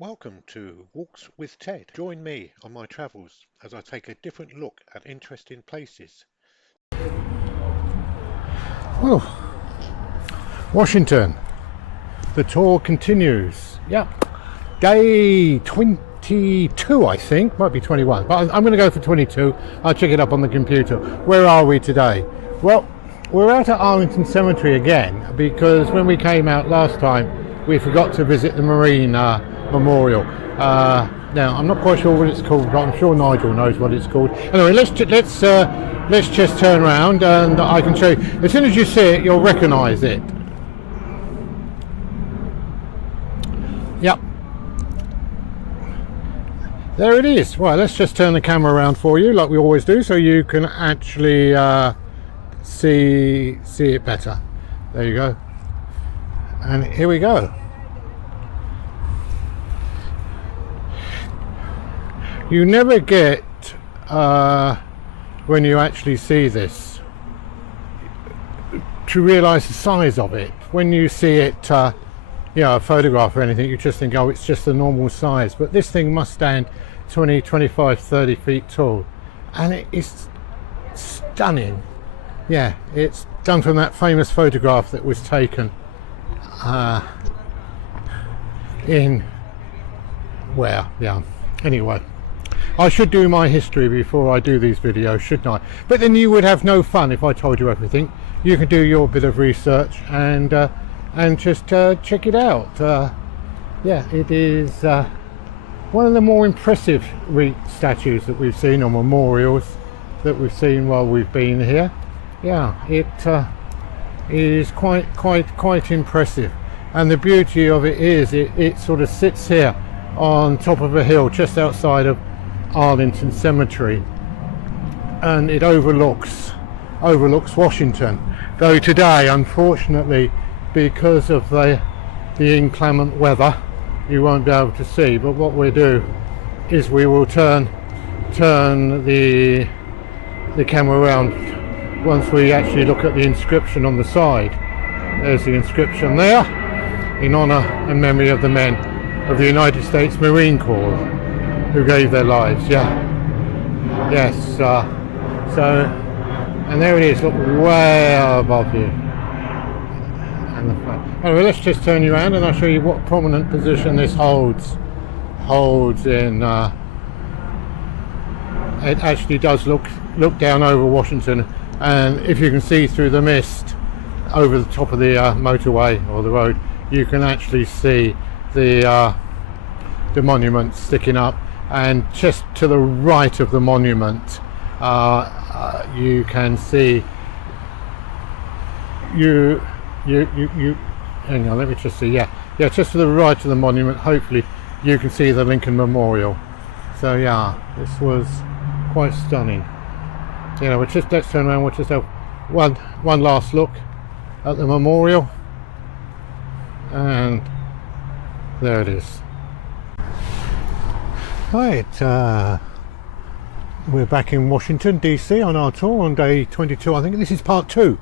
Welcome to Walks with Ted. Join me on my travels as I take a different look at interesting places. Well, Washington. The tour continues. Yep. Day 22, I think. Might be 21. But I'm going to go for 22. I'll check it up on the computer. Where are we today? Well, we're out at Arlington Cemetery again because when we came out last time, we forgot to visit the Marine Memorial. Now, I'm not quite sure what it's called, but I'm sure Nigel knows what it's called. Anyway, let's just turn around and I can show you. As soon as you see it, you'll recognise it. Yep. There it is. Right, let's just turn the camera around for you like we always do so you can actually see it better. There you go. And here we go. You never get when you actually see this to realise the size of it. When you see it, a photograph or anything, you just think, oh, it's just the normal size. But this thing must stand 20, 25, 30 feet tall, and it is stunning. Yeah, it's done from that famous photograph that was taken anyway, I should do my history before I do these videos, shouldn't I? But then you would have no fun if I told you everything. You can do your bit of research and just check it out. Yeah, it is one of the more impressive statues that we've seen, or memorials that we've seen while we've been here. Yeah, it is quite impressive, and the beauty of it is it sort of sits here on top of a hill just outside of Arlington Cemetery, and it overlooks Washington. Though today, unfortunately, because of the inclement weather, you won't be able to see. But what we'll do is we will turn the camera around once we actually look at the inscription on the side. There's the inscription there, in honour and memory of the men of the United States Marine Corps who gave their lives. Yes, so, and there it is, look, way above you. And the front. Anyway, let's just turn you around and I'll show you what prominent position this holds in. It actually does look down over Washington, and if you can see through the mist over the top of the motorway or the road, you can actually see the monument sticking up. And just to the right of the monument, you can see hang on, let me just see. Yeah, just to the right of the monument, hopefully you can see the Lincoln Memorial. So yeah, this was quite stunning. Let's turn around, we'll just have one last look at the memorial, and there it is. Right, we're back in Washington DC on our tour on day 22. I think this is part 2.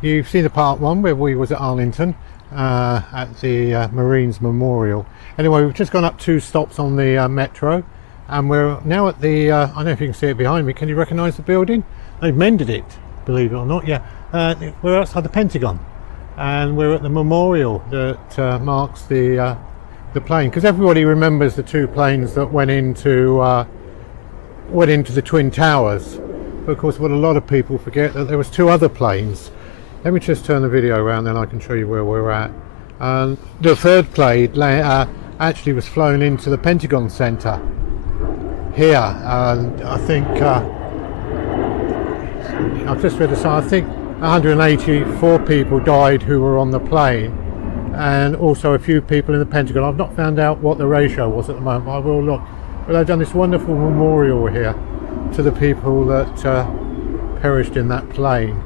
You've seen the part 1 where we was at Arlington at the Marines Memorial. Anyway, we've just gone up 2 stops on the metro, and we're now at the I don't know if you can see it behind me. Can you recognise the building? They've mended it, believe it or not. Yeah, we're outside the Pentagon, and we're at the memorial that marks the plane, because everybody remembers the 2 planes that went into the Twin Towers. But of course, what a lot of people forget, that there was 2 other planes. Let me just turn the video around, then I can show you where we're at. The 3rd plane actually was flown into the Pentagon Center here, and I think I've just read this. I think 184 people died who were on the plane, and also a few people in the Pentagon. I've not found out what the ratio was at the moment. I will look. But they've done this wonderful memorial here to the people that perished in that plane.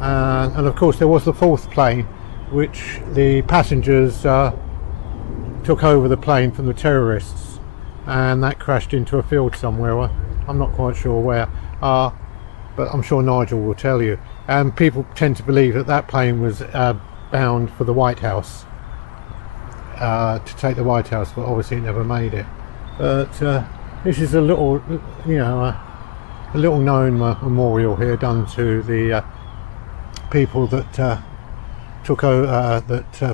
And of course there was the 4th plane, which the passengers took over the plane from the terrorists, and that crashed into a field somewhere. I'm not quite sure where, but I'm sure Nigel will tell you. And people tend to believe that that plane was bound for the White House. to take the White House, but obviously it never made it. But this is a little, you know, a little known memorial here done to the people that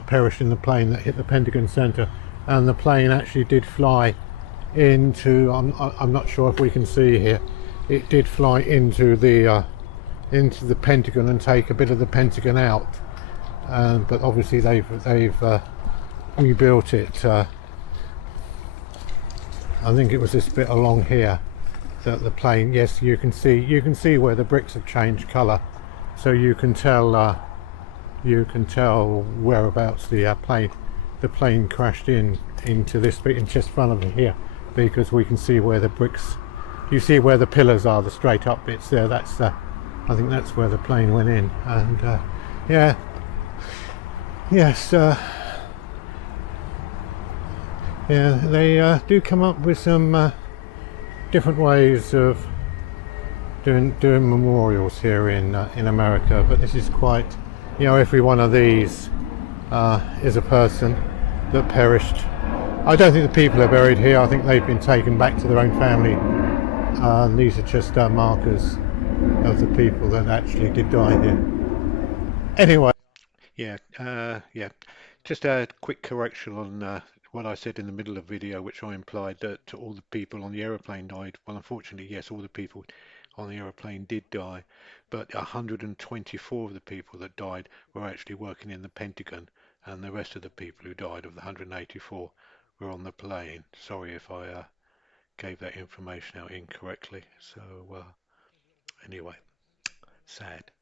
perished in the plane that hit the Pentagon Center, and the plane actually did fly into. I'm not sure if we can see here. It did fly into the Pentagon and take a bit of the Pentagon out, but obviously they've rebuilt it. I think it was this bit along here that the plane. Yes, you can see where the bricks have changed colour, so you can tell whereabouts the plane crashed into this bit in just front of it here, because we can see where the bricks. You see where the pillars are, the straight up bits there. That's I think that's where the plane went in, and yeah, yes. Yeah, they do come up with some different ways of doing memorials here in America, but this is quite, you know, every one of these is a person that perished. I don't think the people are buried here. I think they've been taken back to their own family. These are just markers of the people that actually did die here. Anyway. Yeah, yeah. Just a quick correction on what I said in the middle of the video, which I implied that all the people on the aeroplane died. Well, unfortunately, yes, all the people on the aeroplane did die, but 124 of the people that died were actually working in the Pentagon, and the rest of the people who died, of the 184, were on the plane. Sorry if I gave that information out incorrectly. So, anyway, sad.